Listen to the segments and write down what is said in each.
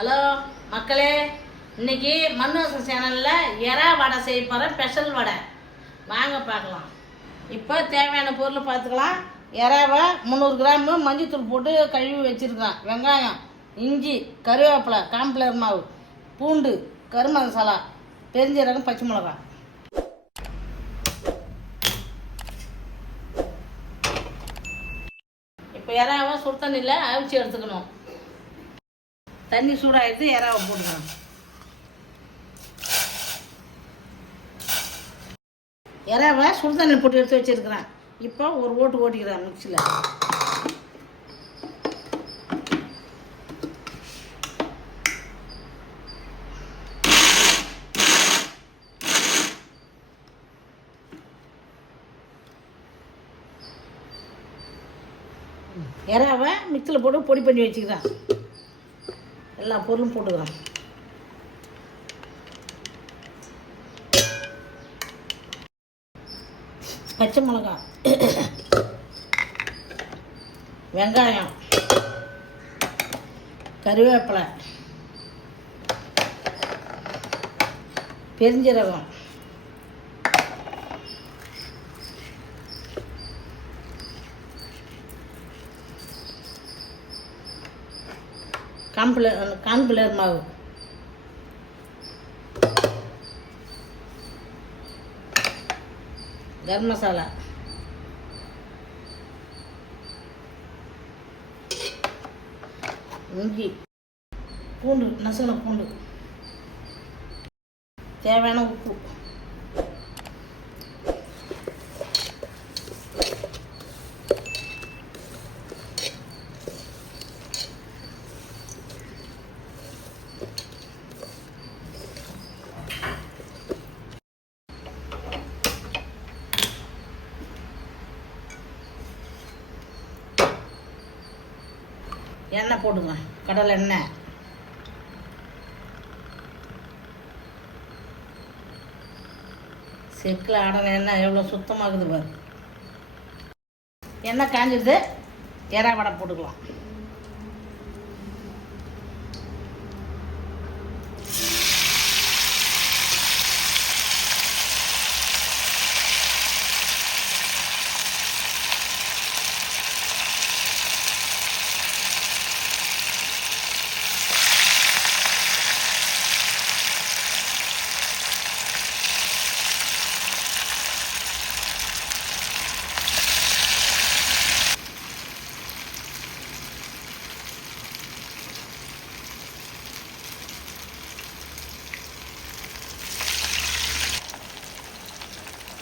Hello மக்களே, இன்னைக்கு மண்ணுவாசல் சேனலில் எறா வடை செய்ய போகிறேன். ஸ்பெஷல் வடை வாங்க பார்க்கலாம். இப்போ தேவையான பொருள் பார்த்துக்கலாம். எறாவை 300 கிராமு மஞ்சத்தூள் போட்டு கழுவி வச்சுருக்கேன். வெங்காயம், இஞ்சி, கருவேப்பிலை, கார்ன்ஃப்ளவர் மாவு, பூண்டு, கரு மசாலா, பெருஞ்சீரகம், பச்சை மிளகாய். இப்போ எறாவை சுடு தண்ணியில் அவிச்சு எடுத்துக்கணும். தண்ணி சூடாகிட்டு எறாவை போட்டுக்கணும். எறாவை சுடு தண்ணி போட்டு எடுத்து வச்சுருக்கிறேன். இப்போ ஒரு ஓட்டிக்கிறேன் மிக்சியில். எறாவை மிக்சியில் போட்டு பொடி பண்ணி வச்சுக்கிறேன். எல்லா பொருளும் போட்டுக்கிறோம். பச்சை மிளகாய், வெங்காயம், கருவேப்பிலை, பெருஞ்சீரகம், கார்ன்ஃப்ளவர் மாவு, கரம் மசாலா, இஞ்சி, பூண்டு, நசுக்கின பூண்டு, தேவையான உப்பு, எண்ணெய் போடுங்க. கடலை எண்ணெய், செக்கில் ஆடன எண்ணெய் எவ்வளோ சுத்தமாகுது பாரு. எண்ணெய் காஞ்சிடுது. எறா வடை போட்டுக்கலாம்.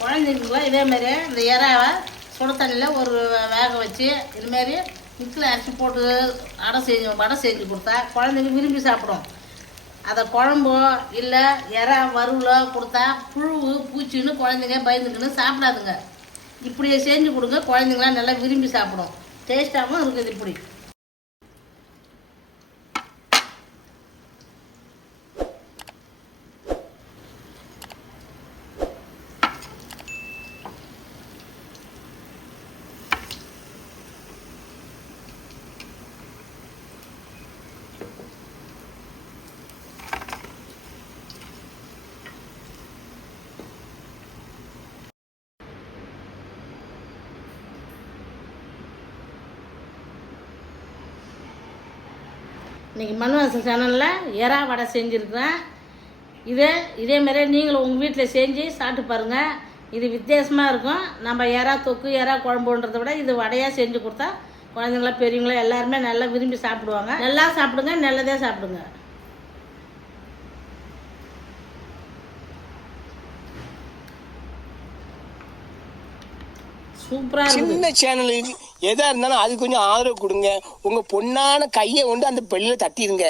குழந்தைங்களுக்குலாம் இதேமாரி இந்த எறாவை சுடு தண்ணியில் ஒரு வேக வச்சு இதுமாரி மிக்சியில் அரைச்சி போட்டு வடை செஞ்சு கொடுத்தா குழந்தைங்க விரும்பி சாப்பிடும். அதை குழம்போ இல்லை எறா வறுவலோ கொடுத்தா புழு பூச்சின்னு குழந்தைங்க பயந்துக்குன்னு சாப்பிடாதுங்க. இப்படியே செஞ்சு கொடுங்க, குழந்தைங்களாம் நல்லா விரும்பி சாப்பிடும். டேஸ்ட்டாகவும் இருக்குது. இப்படி இன்றைக்கி மண்ணுவாசல் சேனலில் எறா வடை செஞ்சுருக்கிறேன். இதேமாரி நீங்களும் உங்கள் வீட்டில் செஞ்சு சாப்பிட்டு பாருங்கள். இது வித்தியாசமாக இருக்கும். நம்ம எறா தொக்கு, எறா குழம்புன்றதை விட இது வடையாக செஞ்சு கொடுத்தா குழந்தைங்களா பெரியவங்களா எல்லாருமே நல்லா விரும்பி சாப்பிடுவாங்க. நல்லா சாப்பிடுங்க, நல்லதே சாப்பிடுங்க. சின்ன சேனலுக்கு எதா இருந்தாலும் அது கொஞ்சம் ஆதரவு கொடுங்க. உங்க பொண்ணான கையை கொண்டு அந்த பெல்லில தட்டிடுங்க.